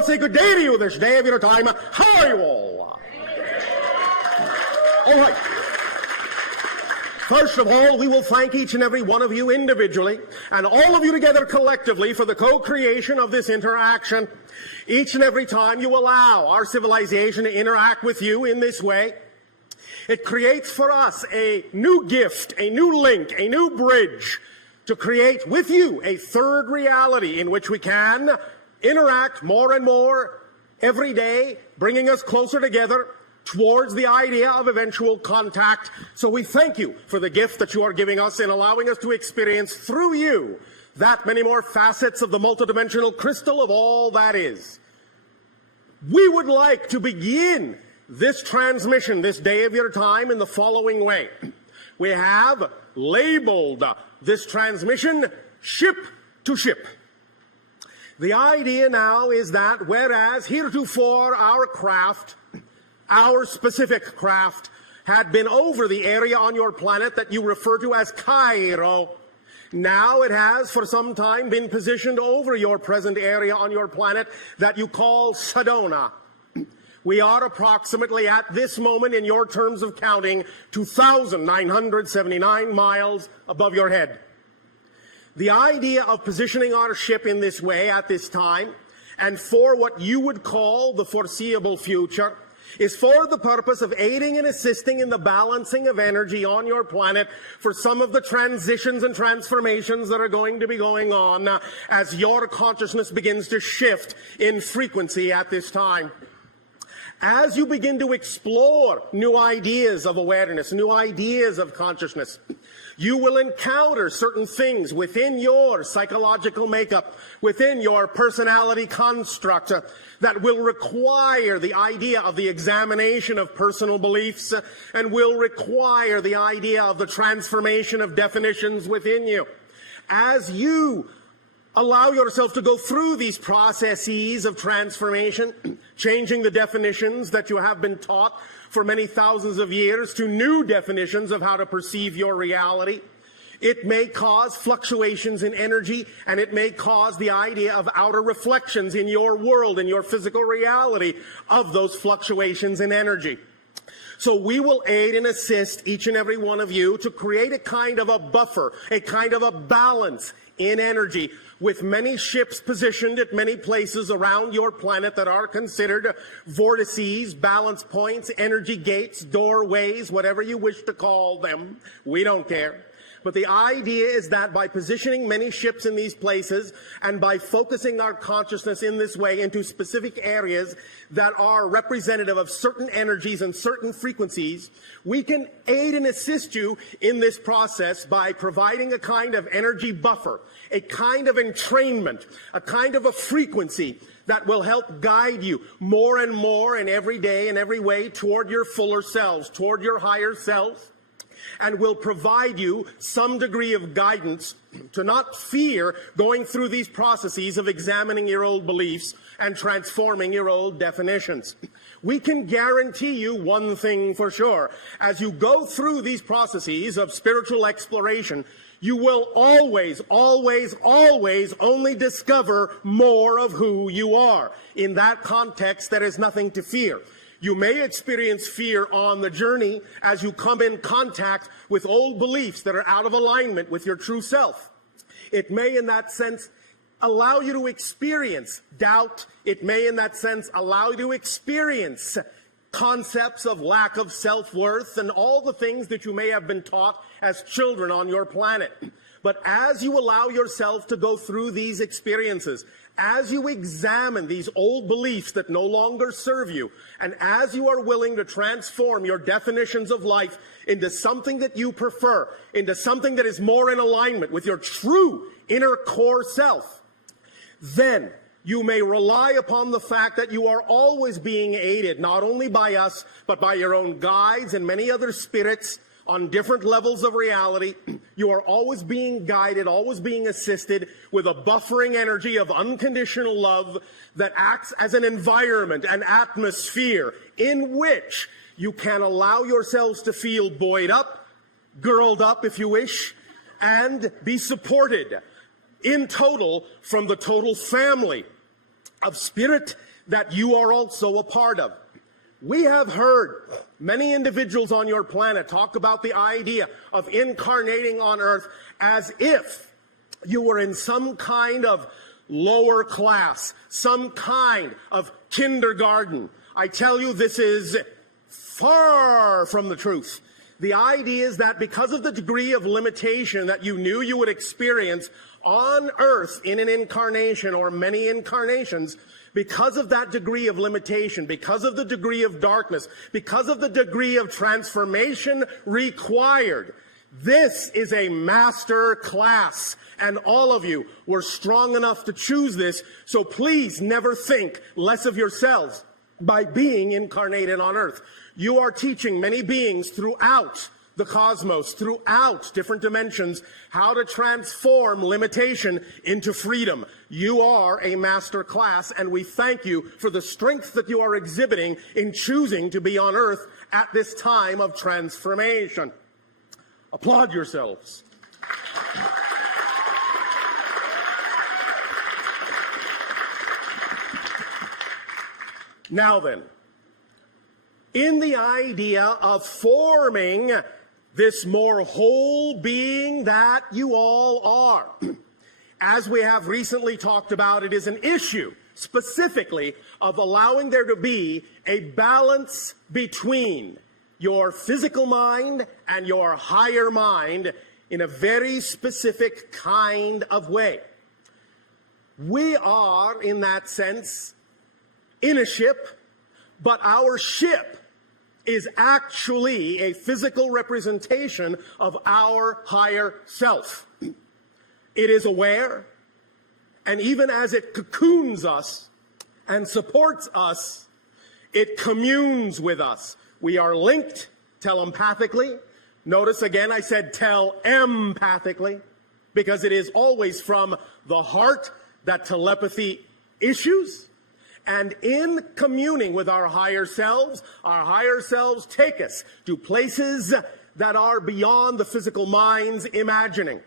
I'll say good day to you this day of your time. How are you all? All right. First of all, we will thank each and every one of you individually and all of you together collectively for the co-creation of this interaction. Each and every time you allow our civilization to interact with you in this way, it creates for us a new gift, a new link, a new bridge to create with you a third reality in which we can interact more and more every day, bringing us closer together towards the idea of eventual contact. So we thank you for the gift that you are giving us in allowing us to experience through you that many more facets of the multidimensional crystal of all that is. We would like to begin this transmission, this day of your time, in the following way. We have labeled this transmission ship to ship. The idea now is that whereas heretofore our craft, our specific craft, had been over the area on your planet that you refer to as Cairo, now it has for some time been positioned over your present area on your planet that you call Sedona. We are approximately at this moment, in your terms of counting, 2,979 miles above your head. The idea of positioning our ship in this way at this time, and for what you would call the foreseeable future, is for the purpose of aiding and assisting in the balancing of energy on your planet for some of the transitions and transformations that are going to be going on as your consciousness begins to shift in frequency at this time. As you begin to explore new ideas of awareness, new ideas of consciousness, you will encounter certain things within your psychological makeup, within your personality construct, that will require the idea of the examination of personal beliefs and will require the idea of the transformation of definitions within you. As you allow yourself to go through these processes of transformation, changing the definitions that you have been taught for many thousands of years to new definitions of how to perceive your reality, it may cause fluctuations in energy, and it may cause the idea of outer reflections in your world, in your physical reality, of those fluctuations in energy. So we will aid and assist each and every one of you to create a kind of a buffer, a kind of a balance in energy, with many ships positioned at many places around your planet that are considered vortices, balance points, energy gates, doorways, whatever you wish to call them. We don't care. But the idea is that by positioning many ships in these places and by focusing our consciousness in this way into specific areas that are representative of certain energies and certain frequencies, we can aid and assist you in this process by providing a kind of energy buffer, a kind of entrainment, a kind of a frequency that will help guide you more and more in every day and every way toward your fuller selves, toward your higher selves, and will provide you some degree of guidance to not fear going through these processes of examining your old beliefs and transforming your old definitions. We can guarantee you one thing for sure. As you go through these processes of spiritual exploration, you will always, always, always only discover more of who you are. In that context, there is nothing to fear. You may experience fear on the journey as you come in contact with old beliefs that are out of alignment with your true self. It may, in that sense, allow you to experience doubt. It may, in that sense, allow you to experience concepts of lack of self-worth and all the things that you may have been taught as children on your planet. But as you allow yourself to go through these experiences, as you examine these old beliefs that no longer serve you, and as you are willing to transform your definitions of life into something that you prefer, into something that is more in alignment with your true inner core self, then you may rely upon the fact that you are always being aided, not only by us, but by your own guides and many other spirits on different levels of reality. You are always being guided, always being assisted with a buffering energy of unconditional love that acts as an environment, an atmosphere in which you can allow yourselves to feel buoyed up, girdled up if you wish, and be supported in total from the total family of spirit that you are also a part of. We have heard many individuals on your planet talk about the idea of incarnating on Earth as if you were in some kind of lower class, some kind of kindergarten. I tell you, this is far from the truth. The idea is that because of the degree of limitation that you knew you would experience on Earth in an incarnation or many incarnations, because of that degree of limitation, because of the degree of darkness, because of the degree of transformation required, this is a master class, and all of you were strong enough to choose this, so please never think less of yourselves by being incarnated on Earth. You are teaching many beings throughout the cosmos, throughout different dimensions, how to transform limitation into freedom. You are a master class, and we thank you for the strength that you are exhibiting in choosing to be on Earth at this time of transformation. Applaud yourselves. Now then, in the idea of forming this more whole being that you all are, as we have recently talked about, it is an issue specifically of allowing there to be a balance between your physical mind and your higher mind in a very specific kind of way. We are, in that sense, in a ship, but our ship is actually a physical representation of our higher self. It is aware, and even as it cocoons us and supports us, it communes with us. We are linked telepathically. Notice again I said telempathically, because it is always from the heart that telepathy issues. And in communing with our higher selves take us to places that are beyond the physical mind's imagining.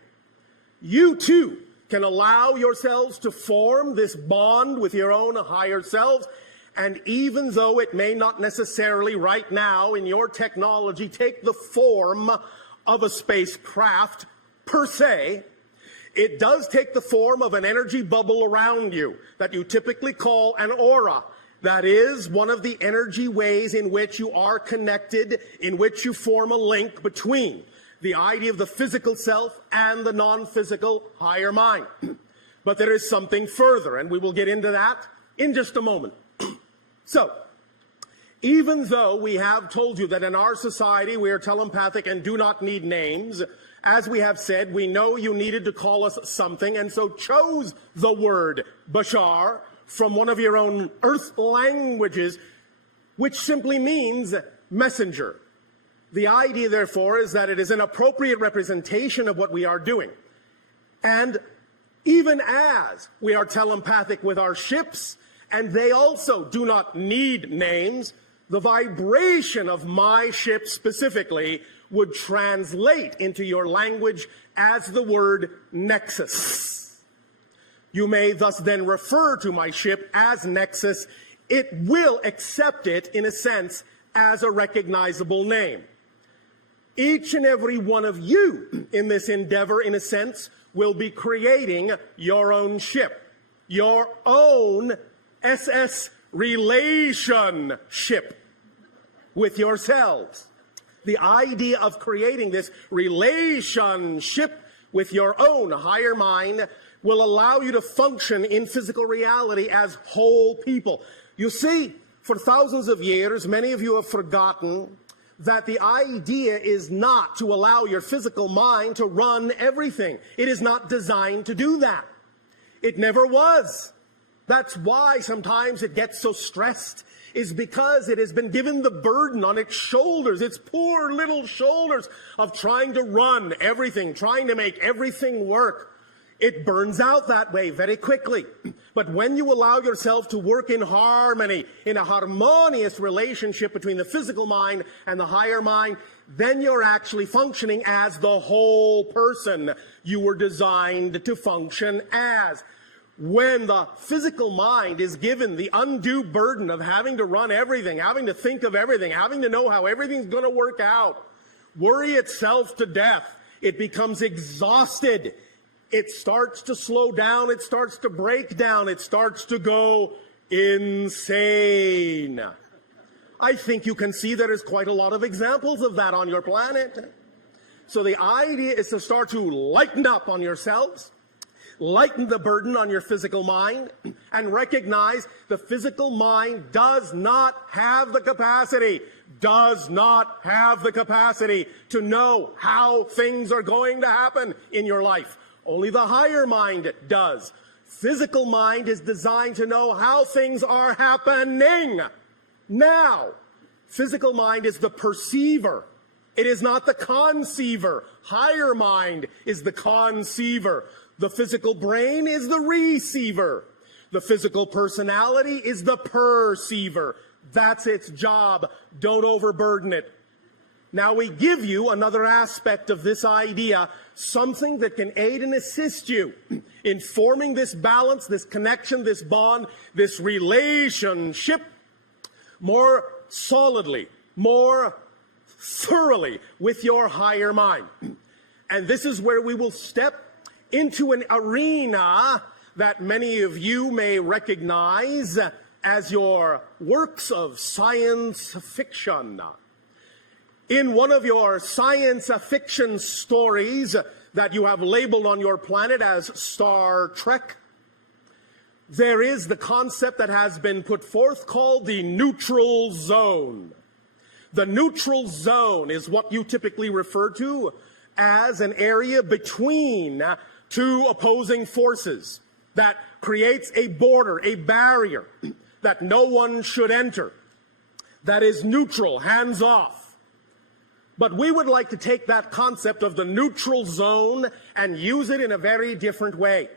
You too can allow yourselves to form this bond with your own higher selves, and even though it may not necessarily right now in your technology take the form of a spacecraft per se, it does take the form of an energy bubble around you that you typically call an aura. That is one of the energy ways in which you are connected, in which you form a link between the idea of the physical self and the non-physical higher mind. But there is something further, and we will get into that in just a moment. So, even though we have told you that in our society we are telepathic and do not need names, as we have said, we know you needed to call us something, and so chose the word Bashar from one of your own Earth languages, which simply means messenger. The idea, therefore, is that it is an appropriate representation of what we are doing. And even as we are telepathic with our ships, and they also do not need names, the vibration of my ship specifically would translate into your language as the word Nexus. You may thus then refer to my ship as Nexus. It will accept it, in a sense, as a recognizable name. Each and every one of you in this endeavor, in a sense, will be creating your own ship, your own SS relationship with yourselves. The idea of creating this relationship with your own higher mind will allow you to function in physical reality as whole people. You see, for thousands of years, many of you have forgotten that the idea is not to allow your physical mind to run everything. It is not designed to do that. It never was. That's why sometimes it gets so stressed, is because it has been given the burden on its shoulders, its poor little shoulders, of trying to run everything, trying to make everything work. It burns out that way very quickly. But when you allow yourself to work in harmony, in a harmonious relationship between the physical mind and the higher mind, then you're actually functioning as the whole person you were designed to function as. when the physical mind is given the undue burden of having to run everything, having to think of everything, having to know how everything's going to work out, worry itself to death, it becomes exhausted. It starts to slow down. It starts to break down. It starts to go insane. I think you can see there's quite a lot of examples of that on your planet. So the idea is to start to lighten up on yourselves, lighten the burden on your physical mind, and recognize the physical mind does not have the capacity to know how things are going to happen in your life. Only the higher mind does. Physical mind is designed to know how things are happening now. Physical mind is the perceiver. It is not the conceiver. Higher mind is the conceiver. The physical brain is the receiver. The physical personality is the perceiver. That's its job. Don't overburden it. Now we give you another aspect of this idea, something that can aid and assist you in forming this balance, this connection, this bond, this relationship more solidly, more thoroughly with your higher mind. And this is where we will step into an arena that many of you may recognize as your works of science fiction. In one of your science fiction stories that you have labeled on your planet as Star Trek, there is the concept that has been put forth called the neutral zone. The neutral zone is what you typically refer to as an area between two opposing forces that creates a border, a barrier that no one should enter, that is neutral, hands off. But we would like to take that concept of the neutral zone and use it in a very different way.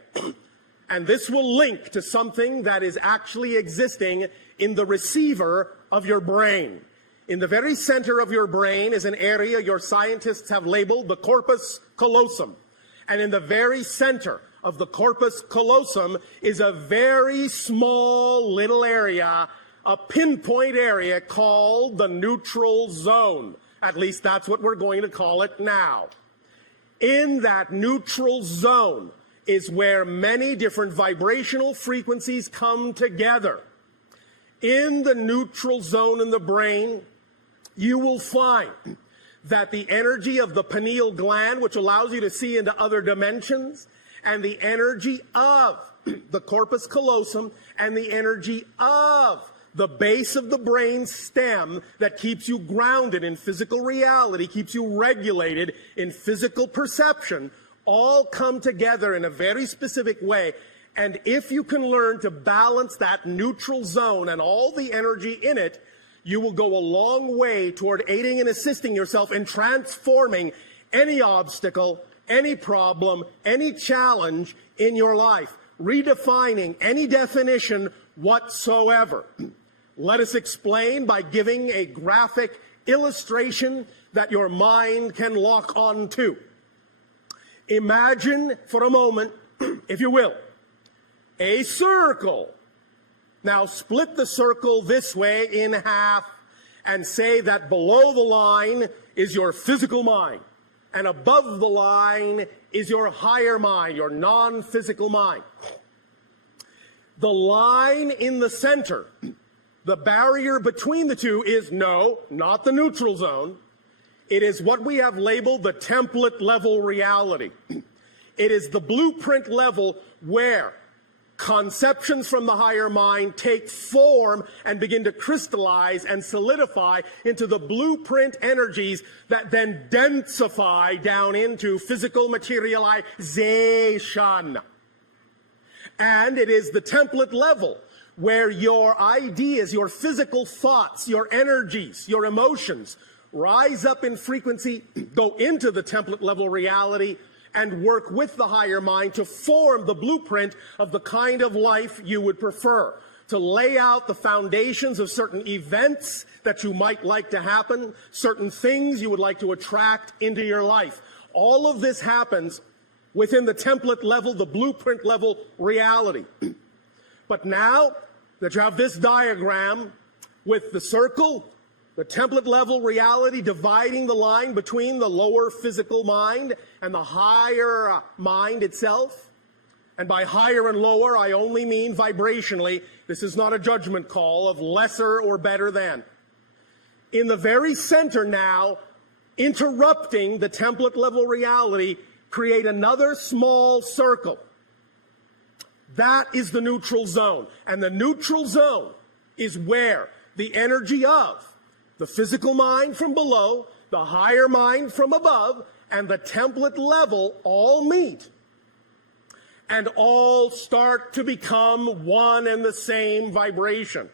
And this will link to something that is actually existing in the receiver of your brain. In the very center of your brain is an area your scientists have labeled the corpus callosum. And in the very center of the corpus callosum is a very small little area, a pinpoint area called the neutral zone. At least that's what we're going to call it now. In that neutral zone is where many different vibrational frequencies come together. In the neutral zone in the brain, you will find that the energy of the pineal gland, which allows you to see into other dimensions, and the energy of the corpus callosum, and the energy of the base of the brain stem that keeps you grounded in physical reality, keeps you regulated in physical perception, all come together in a very specific way. And if you can learn to balance that neutral zone and all the energy in it, you will go a long way toward aiding and assisting yourself in transforming any obstacle, any problem, any challenge in your life, redefining any definition whatsoever. Let us explain by giving a graphic illustration that your mind can lock on to. Imagine for a moment, if you will, a circle. Now split the circle this way in half and say that below the line is your physical mind and above the line is your higher mind, your non-physical mind. The line in the center, the barrier between the two is not the neutral zone. It is what we have labeled the template level reality. It is the blueprint level where conceptions from the higher mind take form and begin to crystallize and solidify into the blueprint energies that then densify down into physical materialization. And it is the template level where your ideas, your physical thoughts, your energies, your emotions rise up in frequency, go into the template level reality, and work with the higher mind to form the blueprint of the kind of life you would prefer, to lay out the foundations of certain events that you might like to happen, certain things you would like to attract into your life. All of this happens within the template level, the blueprint level reality. But now that you have this diagram with the circle, the template level reality dividing the line between the lower physical mind and the higher mind itself, and by higher and lower, I only mean vibrationally. This is not a judgment call of lesser or better than. In the very center now, interrupting the template level reality, create another small circle. That is the neutral zone. And the neutral zone is where the energy of the physical mind from below, the higher mind from above, and the template level all meet and all start to become one and the same vibration.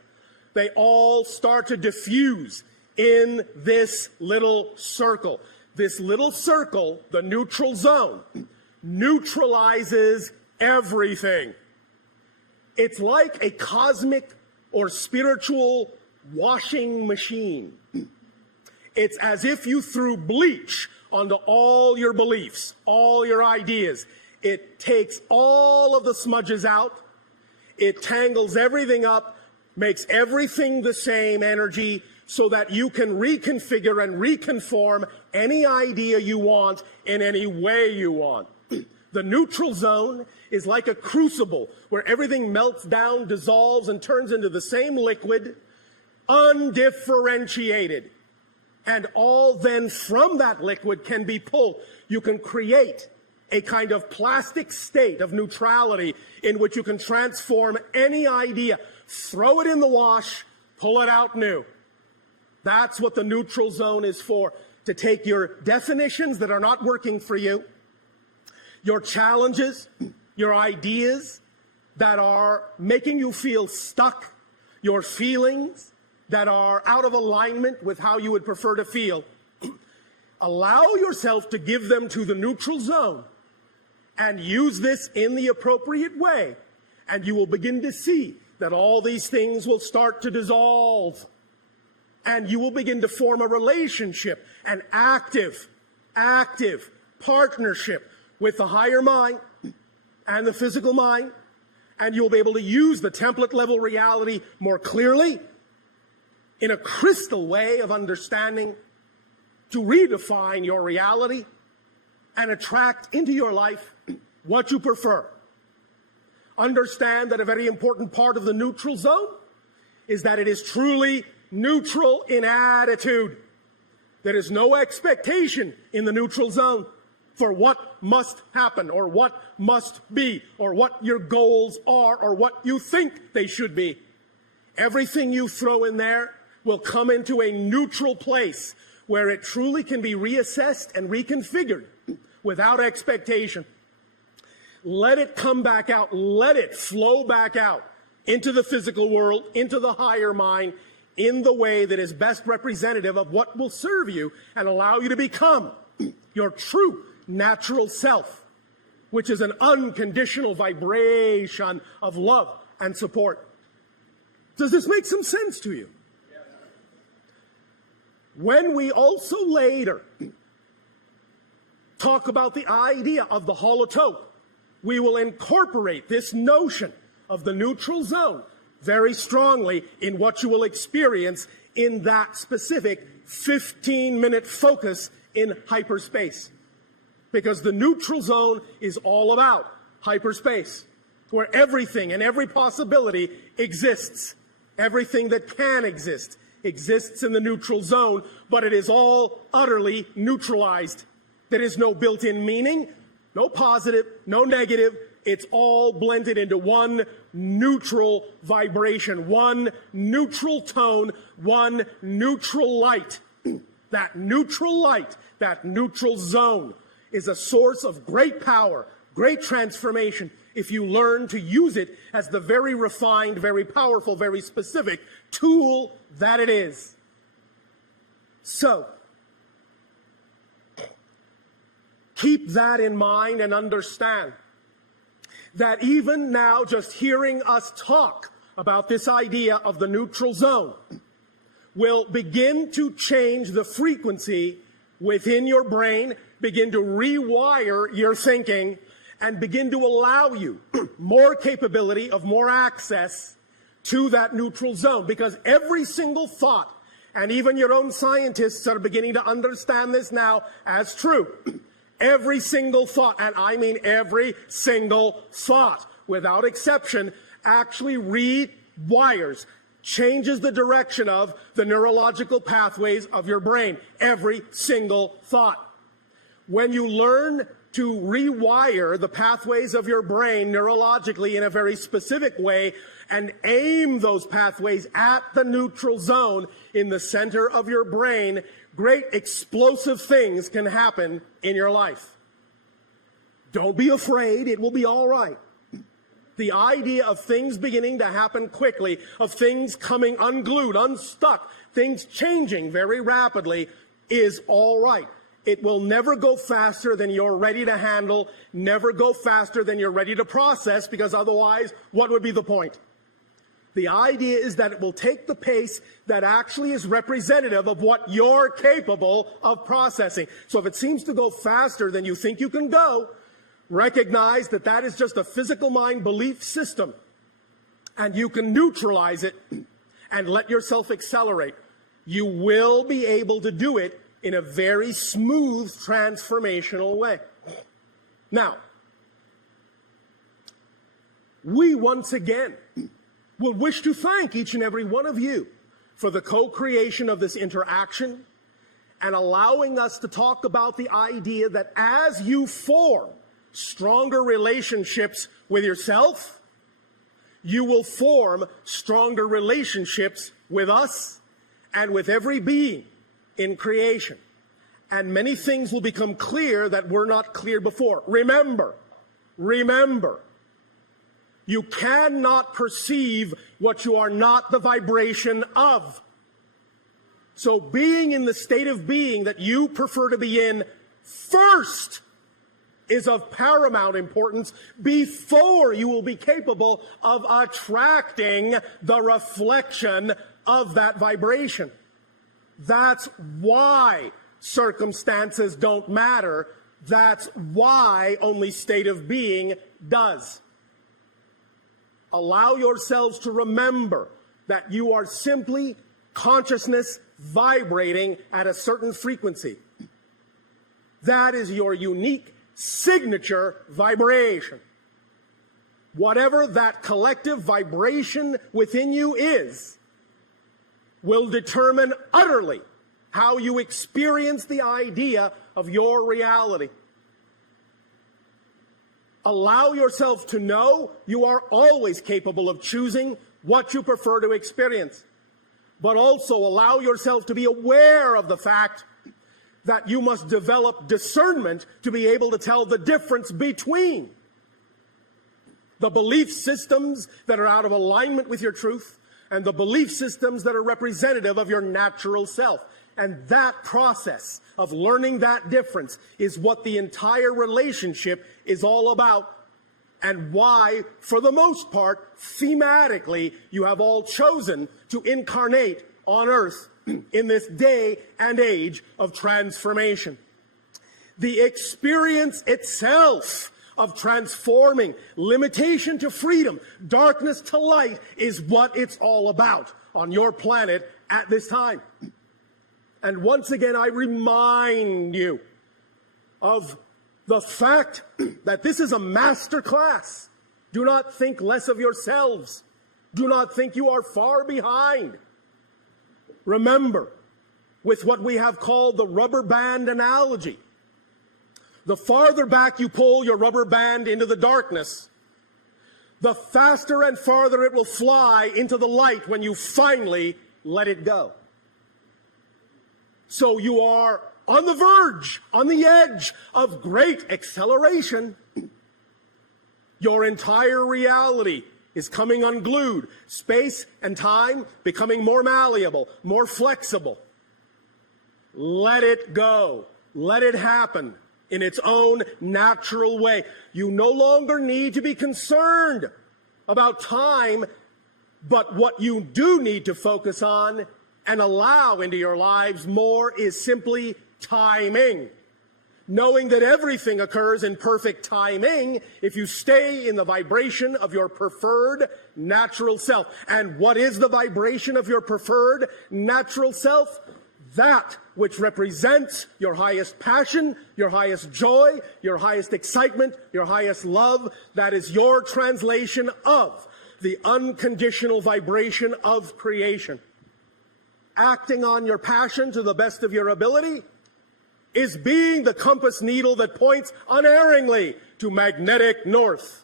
They all start to diffuse in this little circle. This little circle, the neutral zone, neutralizes everything. It's like a cosmic or spiritual washing machine. It's as if you threw bleach onto all your beliefs, all your ideas. It takes all of the smudges out. It tangles everything up, makes everything the same energy so that you can reconfigure and reconform any idea you want in any way you want. The neutral zone is like a crucible where everything melts down, dissolves, and turns into the same liquid, undifferentiated. And all then from that liquid can be pulled. You can create a kind of plastic state of neutrality in which you can transform any idea, throw it in the wash, pull it out new. That's what the neutral zone is for, to take your definitions that are not working for you, your challenges, your ideas that are making you feel stuck, your feelings that are out of alignment with how you would prefer to feel. Allow yourself to give them to the neutral zone and use this in the appropriate way, and you will begin to see that all these things will start to dissolve, and you will begin to form a relationship, an active partnership with the higher mind and the physical mind, and you'll be able to use the template level reality more clearly in a crystal way of understanding to redefine your reality and attract into your life what you prefer. Understand that a very important part of the neutral zone is that it is truly neutral in attitude. There is no expectation in the neutral zone for what must happen or what must be or what your goals are or what you think they should be. Everything you throw in there will come into a neutral place where it truly can be reassessed and reconfigured without expectation. Let it come back out. Let it flow back out into the physical world, into the higher mind, in the way that is best representative of what will serve you and allow you to become your true natural self, which is an unconditional vibration of love and support. Does this make some sense to you? When we also later talk about the idea of the holotope, we will incorporate this notion of the neutral zone very strongly in what you will experience in that specific 15-minute focus in hyperspace. Because the neutral zone is all about hyperspace, where everything and every possibility exists. Everything that can exist exists in the neutral zone, but it is all utterly neutralized. There is no built-in meaning, no positive, no negative. It's all blended into one neutral vibration, one neutral tone, one neutral light. That neutral light, that neutral zone is a source of great power, great transformation, if you learn to use it as the very refined, very powerful, very specific tool that it is. So, keep that in mind and understand that even now, just hearing us talk about this idea of the neutral zone will begin to change the frequency within your brain, begin to rewire your thinking, and begin to allow you more capability of more access to that neutral zone. Because every single thought, and even your own scientists are beginning to understand this now as true, every single thought, and I mean every single thought, without exception, actually rewires, changes the direction of the neurological pathways of your brain. Every single thought. When you learn to rewire the pathways of your brain neurologically in a very specific way and aim those pathways at the neutral zone in the center of your brain, great explosive things can happen in your life. Don't be afraid. It will be all right. The idea of things beginning to happen quickly, of things coming unglued, unstuck, things changing very rapidly is all right. It will never go faster than you're ready to handle, never go faster than you're ready to process, because otherwise, what would be the point? The idea is that it will take the pace that actually is representative of what you're capable of processing. So if it seems to go faster than you think you can go, recognize that that is just a physical mind belief system, and you can neutralize it and let yourself accelerate. You will be able to do it in a very smooth, transformational way. Now, we once again will wish to thank each and every one of you for the co-creation of this interaction and allowing us to talk about the idea that as you form stronger relationships with yourself, you will form stronger relationships with us and with every being in creation. And many things will become clear that were not clear before. Remember, you cannot perceive what you are not the vibration of. So being in the state of being that you prefer to be in first is of paramount importance before you will be capable of attracting the reflection of that vibration. That's why circumstances don't matter. That's why only state of being does. Allow yourselves to remember that you are simply consciousness vibrating at a certain frequency. That is your unique signature vibration. Whatever that collective vibration within you is, will determine utterly how you experience the idea of your reality. Allow yourself to know you are always capable of choosing what you prefer to experience, but also allow yourself to be aware of the fact that you must develop discernment to be able to tell the difference between the belief systems that are out of alignment with your truth and the belief systems that are representative of your natural self. And that process of learning that difference is what the entire relationship is all about, and why, for the most part, thematically, you have all chosen to incarnate on Earth in this day and age of transformation. The experience itself of transforming limitation to freedom, darkness to light, is what it's all about on your planet at this time. And once again, I remind you of the fact that this is a master class. Do not think less of yourselves. Do not think you are far behind. Remember, with what we have called the rubber band analogy, the farther back you pull your rubber band into the darkness, the faster and farther it will fly into the light when you finally let it go. So you are on the verge, on the edge of great acceleration. Your entire reality is coming unglued. Space and time becoming more malleable, more flexible. Let it go. Let it happen in its own natural way. You no longer need to be concerned about time, but what you do need to focus on and allow into your lives more is simply timing. knowing that everything occurs in perfect timing if you stay in the vibration of your preferred natural self. And what is the vibration of your preferred natural self? That which represents your highest passion, your highest joy, your highest excitement, your highest love. That is your translation of the unconditional vibration of creation. Acting on your passion to the best of your ability is being the compass needle that points unerringly to magnetic north.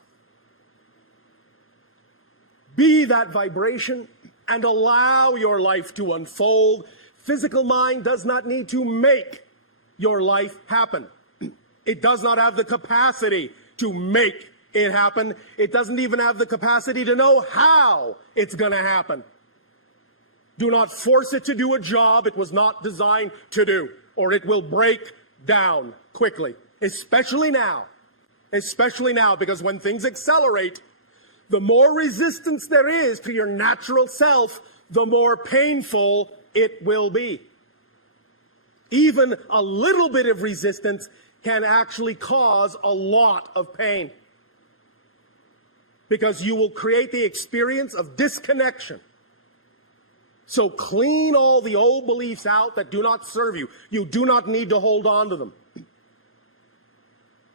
Be that vibration and allow your life to unfold. Physical mind does not need to make your life happen. It does not have the capacity to make it happen. It doesn't even have the capacity to know how it's going to happen. Do not force it to do a job it was not designed to do, or it will break down quickly, especially now, because when things accelerate, the more resistance there is to your natural self, the more painful it will be. Even a little bit of resistance can actually cause a lot of pain, because you will create the experience of disconnection. So clean all the old beliefs out that do not serve you. You do not need to hold on to them.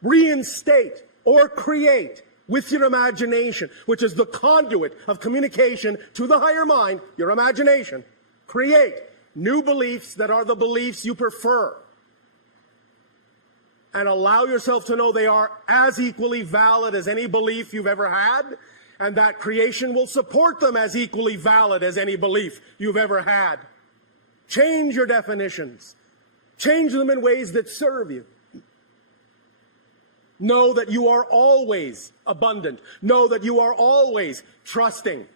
Reinstate or create with your imagination, which is the conduit of communication to the higher mind, your imagination. Create new beliefs that are the beliefs you prefer. And allow yourself to know they are as equally valid as any belief you've ever had, and that creation will support them as equally valid as any belief you've ever had. Change your definitions. Change them in ways that serve you. Know that you are always abundant. Know that you are always trusting.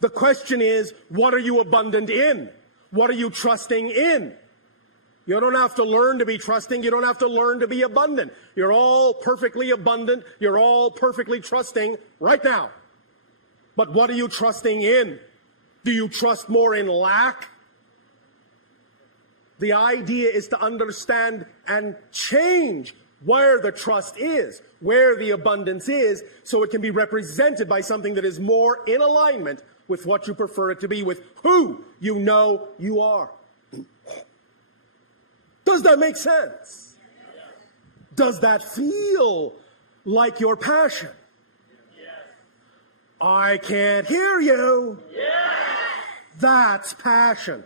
The question is, what are you abundant in? What are you trusting in? You don't have to learn to be trusting. You don't have to learn to be abundant. You're all perfectly abundant. You're all perfectly trusting right now. But what are you trusting in? Do you trust more in lack? The idea is to understand and change where the trust is, where the abundance is, so it can be represented by something that is more in alignment with what you prefer it to be, with who you know you are. Does that make sense? Does that feel like your passion? I can't hear you. That's passion.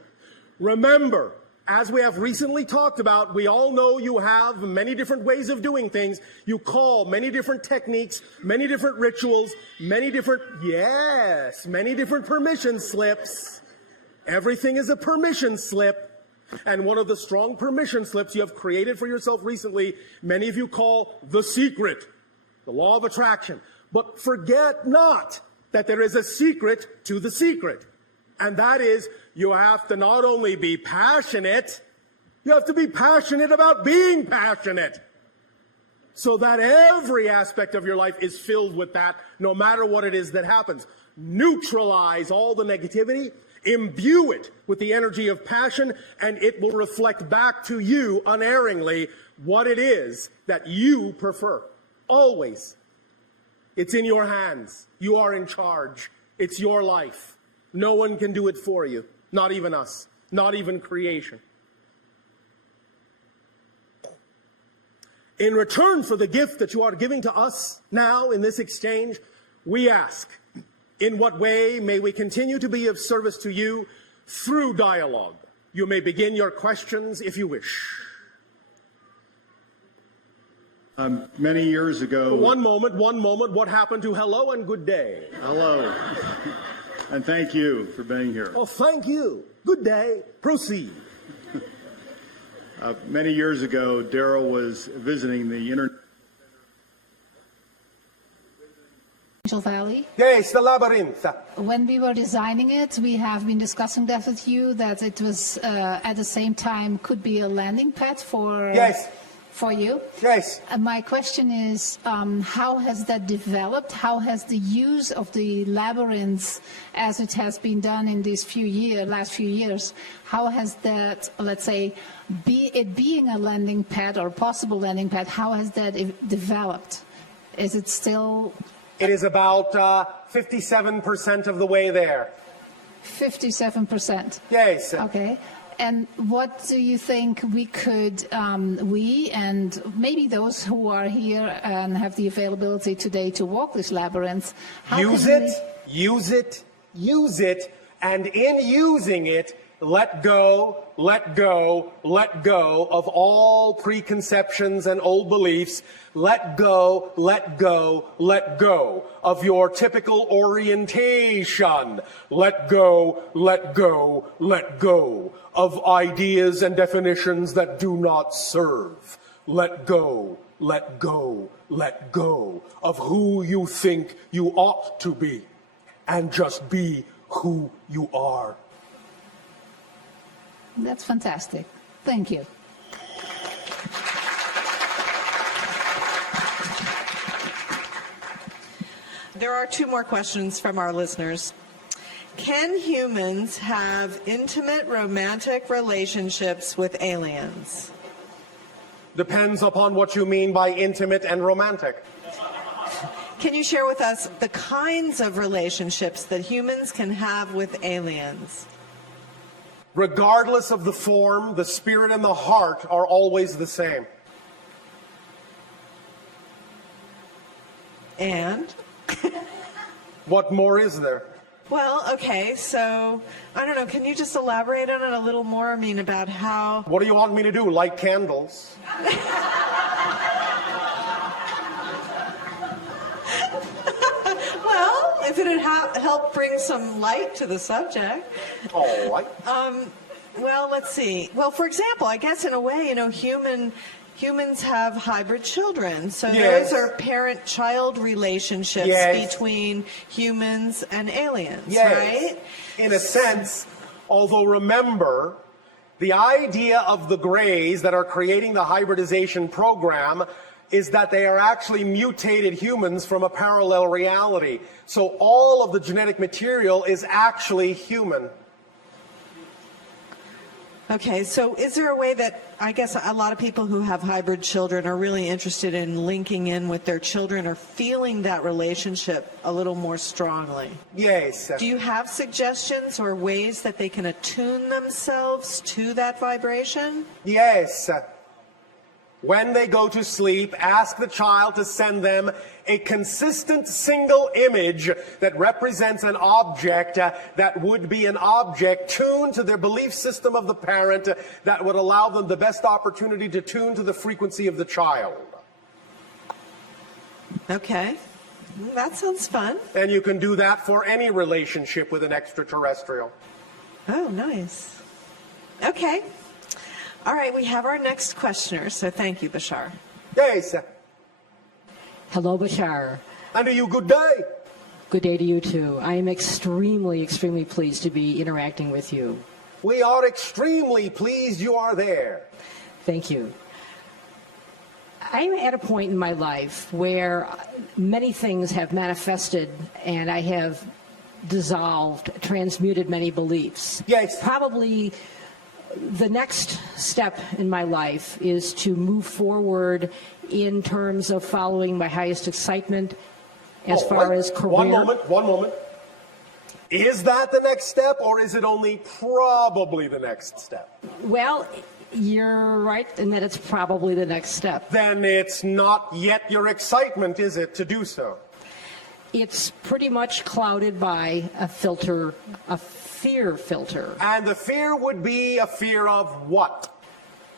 Remember, as we have recently talked about, we all know you have many different ways of doing things. You call many different techniques, many different rituals, many different permission slips. Everything is a permission slip. And one of the strong permission slips you have created for yourself recently, many of you call the secret, the law of attraction. But forget not that there is a secret to the secret. And that is, you have to not only be passionate, you have to be passionate about being passionate. So that every aspect of your life is filled with that, no matter what it is that happens. Neutralize all the negativity. Imbue it with the energy of passion, and it will reflect back to you unerringly what it is that you prefer. Always. It's in your hands. You are in charge. It's your life. No one can do it for you. Not even us. Not even creation. In return for the gift that you are giving to us now in this exchange, we ask, in what way may we continue to be of service to you through dialogue? You may begin your questions if you wish. Many years ago... One moment. What happened to hello and good day? Hello. And thank you for being here. Oh, thank you. Good day. Proceed. Many years ago, Daryl was visiting the Valley. Yes, the labyrinth. When we were designing it, we have been discussing that with you, that it was at the same time could be a landing pad for for you. Yes. My question is, how has that developed? How has the use of the labyrinths, as it has been done in these last few years, how has that, let's say, it being a landing pad or possible landing pad, how has that developed? Is it still? It is about 57% of the way there. 57%. Yes. Okay. And what do you think we could, we and maybe those who are here and have the availability today to walk this labyrinth, how Use can it, use it, use it, and in using it, let go, let go, let go of all preconceptions and old beliefs. Let go, let go, let go of your typical orientation. Let go, let go, let go of ideas and definitions that do not serve. Let go, let go, let go of who you think you ought to be, and just be who you are. That's fantastic. Thank you. There are two more questions from our listeners. Can humans have intimate romantic relationships with aliens? Depends upon what you mean by intimate and romantic. Can you share with us the kinds of relationships that humans can have with aliens? Regardless of the form, the spirit and the heart are always the same. And? What more is there? Well, okay, so, I don't know, can you just elaborate on it a little more? I mean, about how... What do you want me to do? Light candles? Well, if it had helped bring some light to the subject. All right. Well, let's see. Well, for example, I guess in a way, you know, humans have hybrid children. So Yes. those are parent-child relationships Yes. between humans and aliens, Yes. right? In a sense, although remember, the idea of the Greys that are creating the hybridization program is that they are actually mutated humans from a parallel reality. So all of the genetic material is actually human. Okay, so is there a way that, I guess a lot of people who have hybrid children are really interested in linking in with their children or feeling that relationship a little more strongly? Yes. Do you have suggestions or ways that they can attune themselves to that vibration? Yes. When they go to sleep, ask the child to send them a consistent single image that represents an object that would be an object tuned to their belief system of the parent that would allow them the best opportunity to tune to the frequency of the child. Okay, that sounds fun. And you can do that for any relationship with an extraterrestrial. Oh, nice. Okay. All right, we have our next questioner, so thank you, Bashar. Yes. Hello, Bashar. And to you, good day. Good day to you, too. I am extremely pleased to be interacting with you. We are extremely pleased you are there. Thank you. I'm at a point in my life where many things have manifested and I have dissolved, transmuted many beliefs. Yes. Probably the next step in my life is to move forward in terms of following my highest excitement as far as career. One moment. Is that the next step, or is it only probably the next step? Well, you're right in that it's probably the next step. Then it's not yet your excitement, is it, to do so? It's pretty much clouded by a filter, a fear filter. And the fear would be a fear of what?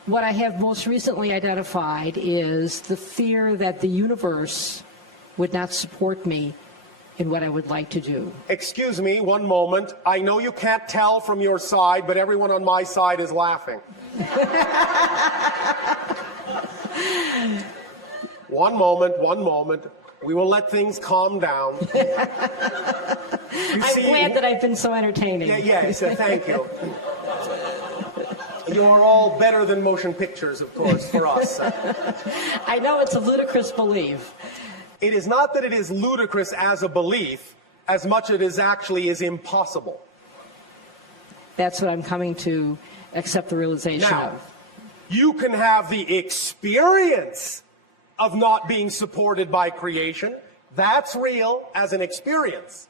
What I have most recently identified is the fear that the universe would not support me in what I would like to do. Excuse me, one moment. I know you can't tell from your side, but everyone on my side is laughing. One moment. We will let things calm down. I'm glad that I've been so entertaining. Yes, thank you. You're all better than motion pictures, of course, for us. I know it's a ludicrous belief. It is not that it is ludicrous as a belief, as much as it actually is impossible. That's what I'm coming to accept the realization Now, of. you can have the experience of not being supported by creation. That's real as an experience.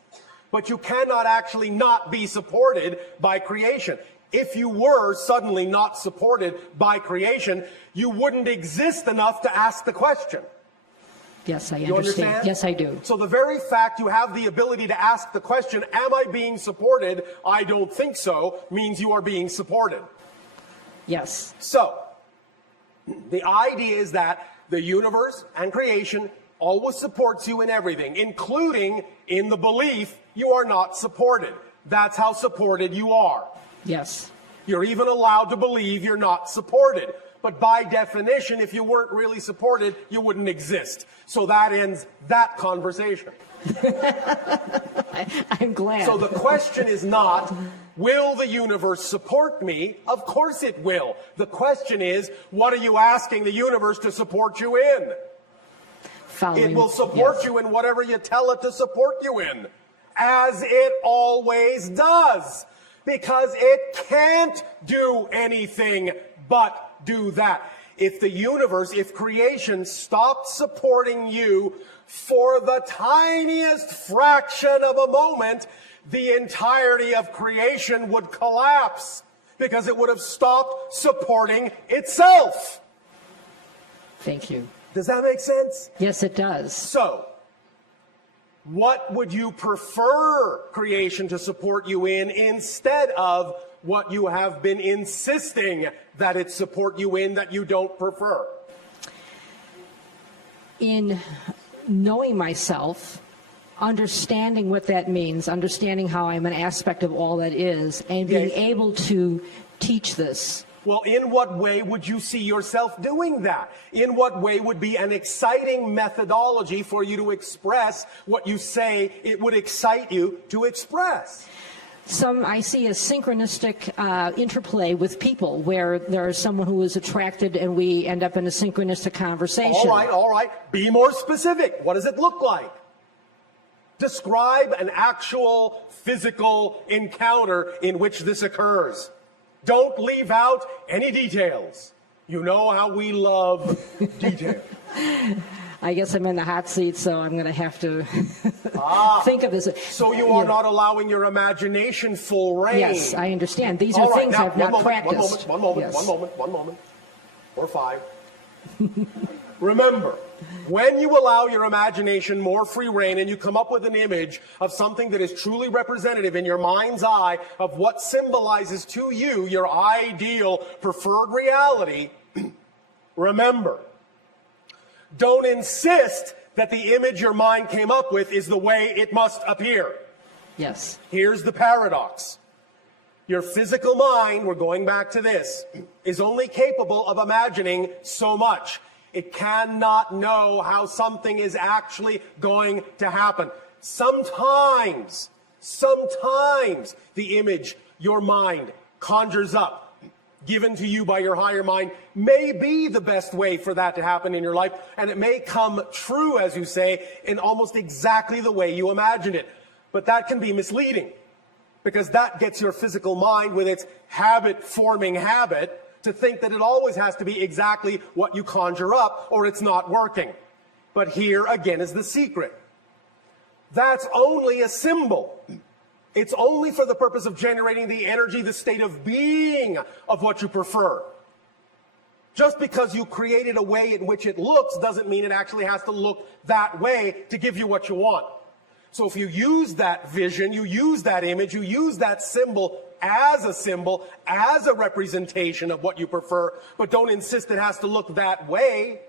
But you cannot actually not be supported by creation. If you were suddenly not supported by creation, you wouldn't exist enough to ask the question. Yes, I You understand. understand? Yes, I do. So the very fact you have the ability to ask the question, am I being supported? I don't think so, means you are being supported. Yes. So, the idea is that the universe and creation always supports you in everything, including in the belief you are not supported. That's how supported you are. Yes. You're even allowed to believe you're not supported. But by definition, if you weren't really supported, you wouldn't exist. So that ends that conversation. I'm glad. So the question is not, will the universe support me? Of course it will. The question is, what are you asking the universe to support you in? Following, It will support yes. you in whatever you tell it to support you in, as it always does, because it can't do anything but do that. If the universe, if creation stopped supporting you for the tiniest fraction of a moment, the entirety of creation would collapse because it would have stopped supporting itself. Thank you. Does that make sense? Yes, it does. So, what would you prefer creation to support you in instead of what you have been insisting that it support you in that you don't prefer? In knowing myself, understanding what that means, understanding how I'm an aspect of all that is, and being Yes. able to teach this. Well, in what way would you see yourself doing that? In what way would be an exciting methodology for you to express what you say it would excite you to express? I see a synchronistic interplay with people where there is someone who is attracted and we end up in a synchronistic conversation. All right. Be more specific. What does it look like? Describe an actual physical encounter in which this occurs. Don't leave out any details. You know how we love detail. I guess I'm in the hot seat, so I'm going to have to think of this. So you are not allowing your imagination full reign. Yes, I understand. These All are right, things now, I've not practiced. One moment. Or 5. Remember, when you allow your imagination more free reign and you come up with an image of something that is truly representative in your mind's eye of what symbolizes to you your ideal preferred reality, remember, don't insist that the image your mind came up with is the way it must appear. Yes. Here's the paradox. Your physical mind, we're going back to this, is only capable of imagining so much. It cannot know how something is actually going to happen. Sometimes the image your mind conjures up, given to you by your higher mind, may be the best way for that to happen in your life, and it may come true, as you say, in almost exactly the way you imagined it. But that can be misleading, because that gets your physical mind with its habit-forming habit to think that it always has to be exactly what you conjure up, or it's not working. But here, again, is the secret. That's only a symbol. It's only for the purpose of generating the energy, the state of being of what you prefer. Just because you created a way in which it looks doesn't mean it actually has to look that way to give you what you want. So if you use that vision, you use that image, you use that symbol, as a representation of what you prefer, but don't insist it has to look that way,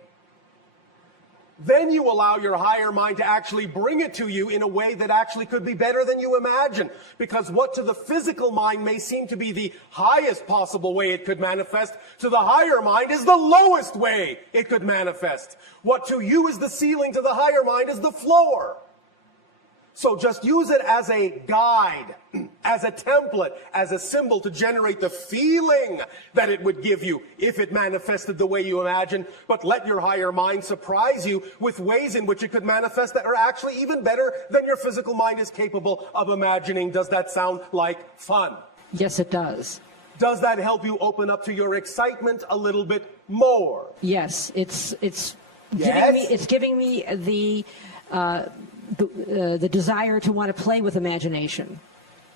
then you allow your higher mind to actually bring it to you in a way that actually could be better than you imagine. Because what to the physical mind may seem to be the highest possible way it could manifest, to the higher mind is the lowest way it could manifest. What to you is the ceiling, to the higher mind is the floor. So just use it as a guide, as a template, as a symbol to generate the feeling that it would give you if it manifested the way you imagine. But let your higher mind surprise you with ways in which it could manifest that are actually even better than your physical mind is capable of imagining. Does that sound like fun? Yes, it does. Does that help you open up to your excitement a little bit more? Yes, it's Yes? giving me the desire to want to play with imagination.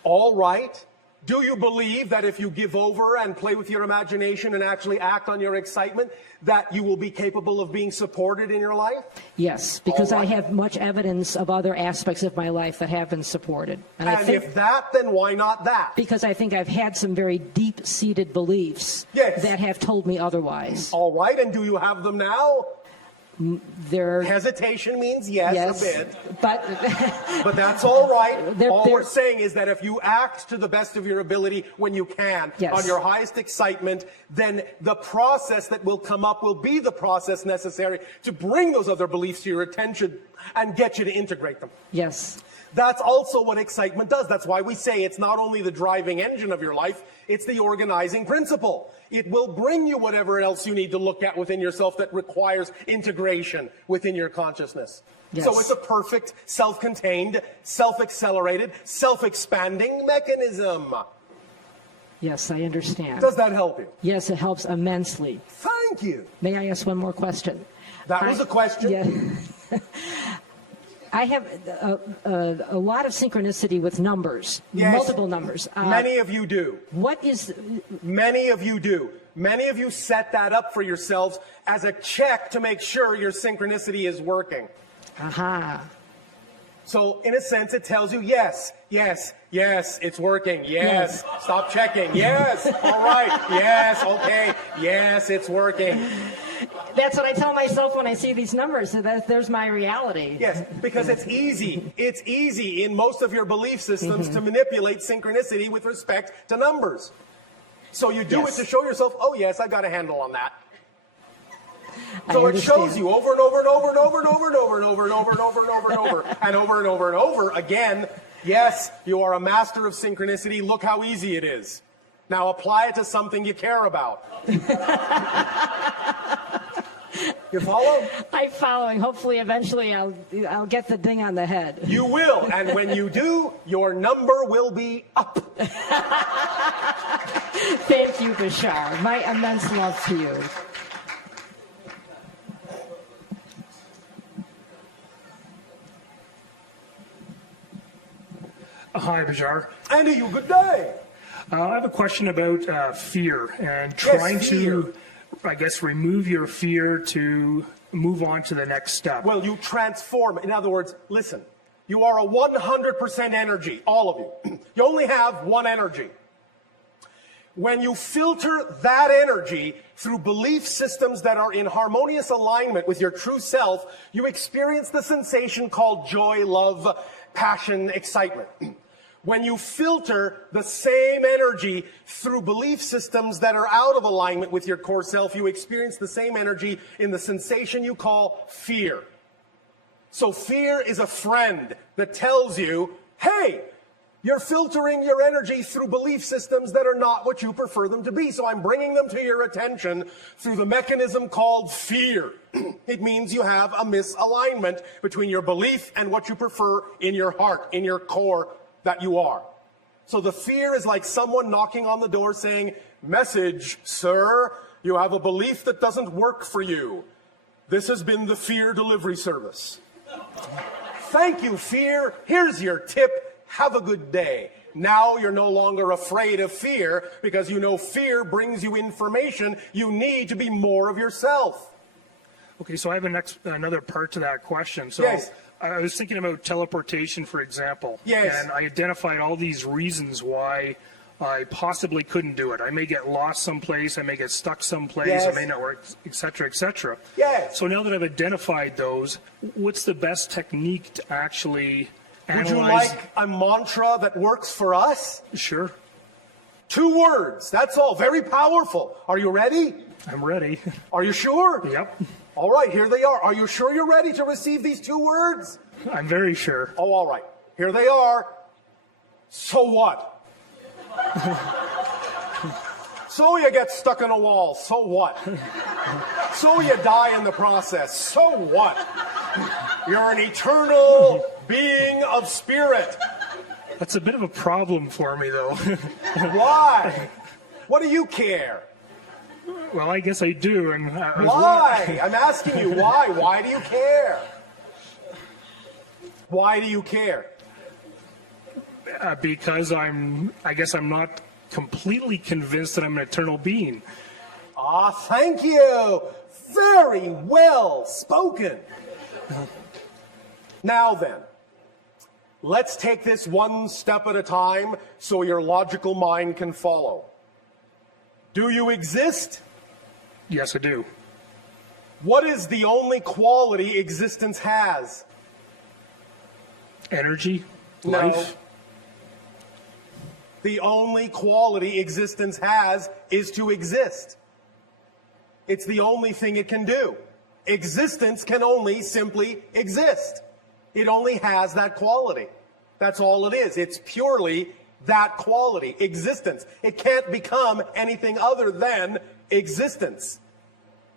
All right. Do you believe that if you give over and play with your imagination and actually act on your excitement, that you will be capable of being supported in your life? Yes, because All I right. have much evidence of other aspects of my life that have been supported. And I think, if that, then why not that? because I think I've had some very deep-seated beliefs Yes. that have told me otherwise. All right. And do you have them now? They're, Hesitation means yes, yes, a bit. but But that's all right. All They're- we're saying is that if you act to the best of your ability when you can, Yes. on your highest excitement, then the process that will come up will be the process necessary to bring those other beliefs to your attention and get you to integrate them. yes, That's also what excitement does. That's why we say it's not only the driving engine of your life, it's the organizing principle. It will bring you whatever else you need to look at within yourself that requires integration within your consciousness. Yes. So it's a perfect, self-contained, self-accelerated, self-expanding mechanism. yes, I understand. Does that help you? Yes, it helps immensely. Thank you. May I ask one more question? That was a question. Yeah. I have a lot of synchronicity with numbers, Yes. multiple numbers. Many of you do. What is, Many of you do. Many of you set that up for yourselves as a check to make sure your synchronicity is working. aha, So, in a sense, it tells you, yes, yes, yes, it's working. Yes, stop checking. Yes, all right. Yes, okay. Yes, it's working. that's what I tell myself when I see these numbers, so there's my reality. Yes, because it's easy. It's easy in most of your belief systems to manipulate synchronicity with respect to numbers. So you do Yes. it to show yourself, oh, yes, I got a handle on that. I So it shows understand. you over and over and over and over and over and over and over and over and over and over and over and over and over and over again. Yes, you are a master of synchronicity. Look how easy it is. Now apply it to something you care about. You follow? I'm following. Hopefully, eventually, I'll get the ding on the head. You will, and when you do, your number will be up. Thank you, Bashar. My immense love to you. Hi, Bashar. Andy, you good day. I have a question about fear and trying fear. to, I guess, remove your fear to move on to the next step. Well, you transform. In other words, listen, you are a 100% energy, all of you. You only have one energy. When you filter that energy through belief systems that are in harmonious alignment with your true self, you experience the sensation called joy, love, passion, excitement. When you filter the same energy through belief systems that are out of alignment with your core self, you experience the same energy in the sensation you call fear. So fear is a friend that tells you, hey, you're filtering your energy through belief systems that are not what you prefer them to be. So I'm bringing them to your attention through the mechanism called fear. It means you have a misalignment between your belief and what you prefer in your heart, in your core that you are. So the fear is like someone knocking on the door saying, message, sir, you have a belief that doesn't work for you. This has been the fear delivery service. Thank you, fear. Here's your tip. Have a good day. Now you're no longer afraid of fear because you know fear brings you information you need to be more of yourself. Okay, so I have another part to that question. So Yes. I was thinking about teleportation, for example. Yes. And I identified all these reasons why I possibly couldn't do it. I may get lost someplace, I may get stuck someplace, Yes. it may not work, et cetera, et cetera. Yes. So now that I've identified those, what's the best technique to actually Would you analyze? like a mantra that works for us? Sure, 2 words. That's all. Very powerful. Are you ready? I'm ready. Are you sure? Yep, All right, here they are. Are you sure you're ready to receive these 2 words? I'm very sure. Oh, all right. here they are. So what? So you get stuck in a wall. So what? So you die in the process. So what? You're an eternal being of spirit. That's a bit of a problem for me, though. Why? What do you care? Well, I guess I do. And Why? I'm asking you, why? Why do you care? Why do you care? Because I guess I'm not completely convinced that I'm an eternal being. Ah, thank you. Very well spoken. Now then, let's take this one step at a time so your logical mind can follow. Do you exist? Yes, I do. What is the only quality existence has? Energy? No. Life? The only quality existence has is to exist. It's the only thing it can do. Existence can only simply exist. It only has that quality. That's all it is. It's purely that quality, existence. It can't become anything other than existence.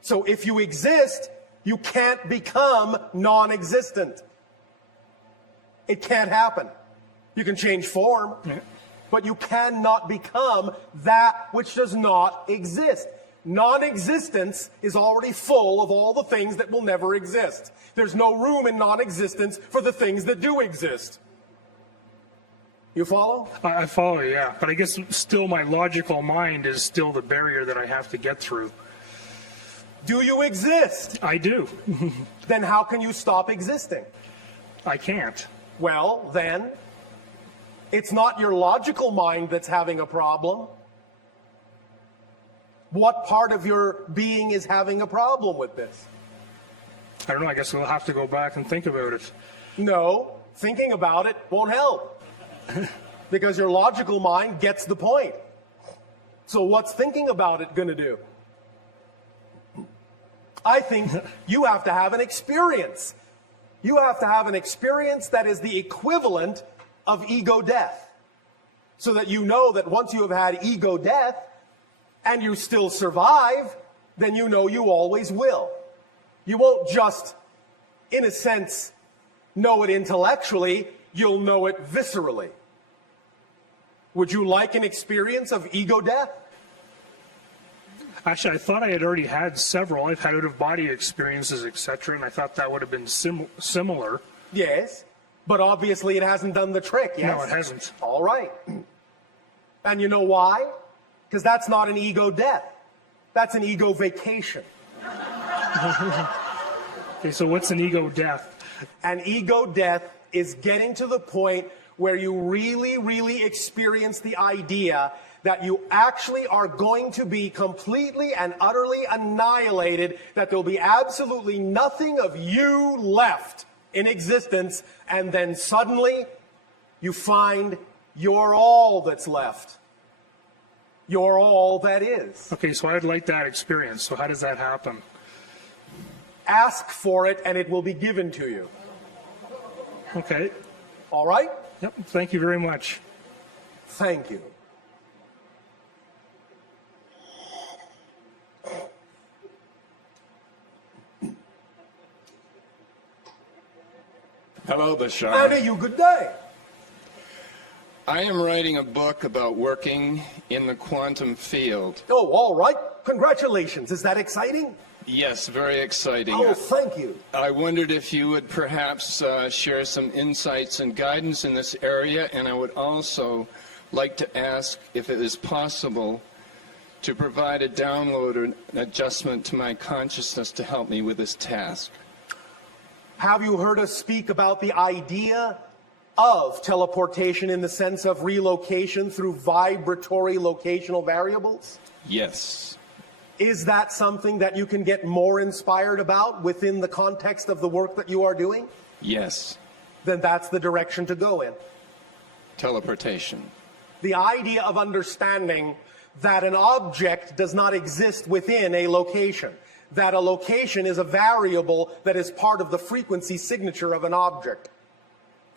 So if you exist, you can't become non-existent. It can't happen. You can change form, but you cannot become that which does not exist. Non-existence is already full of all the things that will never exist. There's no room in non-existence for the things that do exist. You follow? I follow, yeah. But I guess still my logical mind is still the barrier that I have to get through. Do you exist? I do. Then how can you stop existing? I can't. Well, then, it's not your logical mind that's having a problem. What part of your being is having a problem with this? I don't know. I guess we'll have to go back and think about it. No, thinking about it won't help. Because your logical mind gets the point. So what's thinking about it going to do? I think you have to have an experience. You have to have an experience that is the equivalent of ego death. So that you know that once you have had ego death and you still survive, then you know you always will. You won't just, in a sense, know it intellectually, you'll know it viscerally. Would you like an experience of ego death? Actually, I thought I had already had several. I've had out-of-body experiences, etc., and I thought that would have been similar. Yes, but obviously it hasn't done the trick, yes? No, it hasn't. All right. And you know why? Because that's not an ego death. That's an ego vacation. Okay, so what's an ego death? An ego death is getting to the point where you really, really experience the idea that you actually are going to be completely and utterly annihilated, that there'll be absolutely nothing of you left in existence, and then suddenly you find you're all that's left. You're all that is. Okay, so I'd like that experience. So how does that happen? Ask for it and it will be given to you. Okay. All right? Yep. Thank you very much. Thank you. Hello, Bashar. And you good day. I am writing a book about working in the quantum field. Oh, all right. Congratulations. Is that exciting? Yes, very exciting. Oh, thank you. I wondered if you would perhaps share some insights and guidance in this area, and I would also like to ask if it is possible to provide a download or an adjustment to my consciousness to help me with this task. Have you heard us speak about the idea of teleportation in the sense of relocation through vibratory locational variables? Yes. Is that something that you can get more inspired about within the context of the work that you are doing? Yes. Then that's the direction to go in. Teleportation. The idea of understanding that an object does not exist within a location, that a location is a variable that is part of the frequency signature of an object.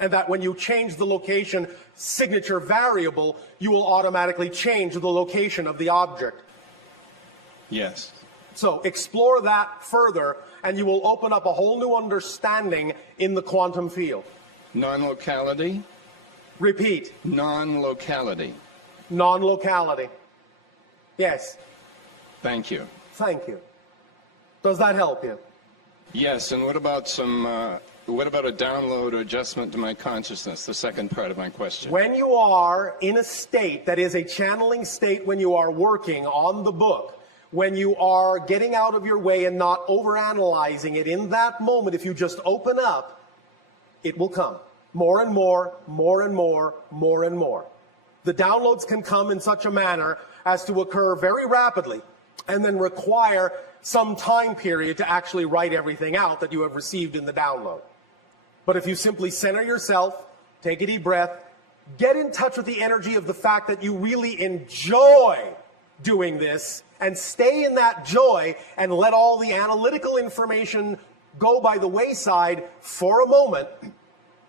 and that when you change the location signature variable, you will automatically change the location of the object. Yes. So explore that further, and you will open up a whole new understanding in the quantum field. Non-locality? Repeat. Non-locality. Non-locality. Yes. Thank you. Thank you. Does that help you? Yes, and what about a download or adjustment to my consciousness, the second part of my question? When you are in a state that is a channeling state, when you are working on the book, when you are getting out of your way and not overanalyzing it, in that moment, if you just open up, it will come. More and more, more and more, more and more. The downloads can come in such a manner as to occur very rapidly and then require some time period to actually write everything out that you have received in the download. But if you simply center yourself, take a deep breath, get in touch with the energy of the fact that you really enjoy doing this, and stay in that joy and let all the analytical information go by the wayside for a moment,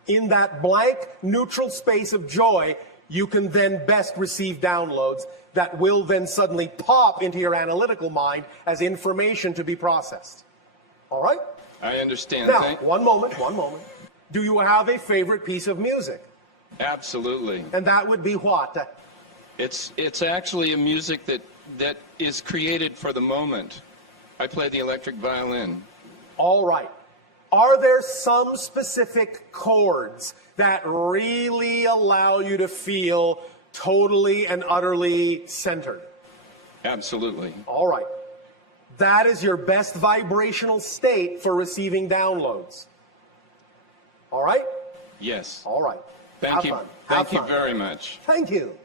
in that blank, neutral space of joy, you can then best receive downloads that will then suddenly pop into your analytical mind as information to be processed. All right? I understand. Now, one moment. Do you have a favorite piece of music? Absolutely. And that would be what? It's actually a music that is created for the moment. I play the electric violin. All right. Are there some specific chords that really allow you to feel totally and utterly centered? Absolutely. All right. That is your best vibrational state for receiving downloads. All right? Yes. All right. Thank Have you. fun. Have Thank you fun. very much. Thank you.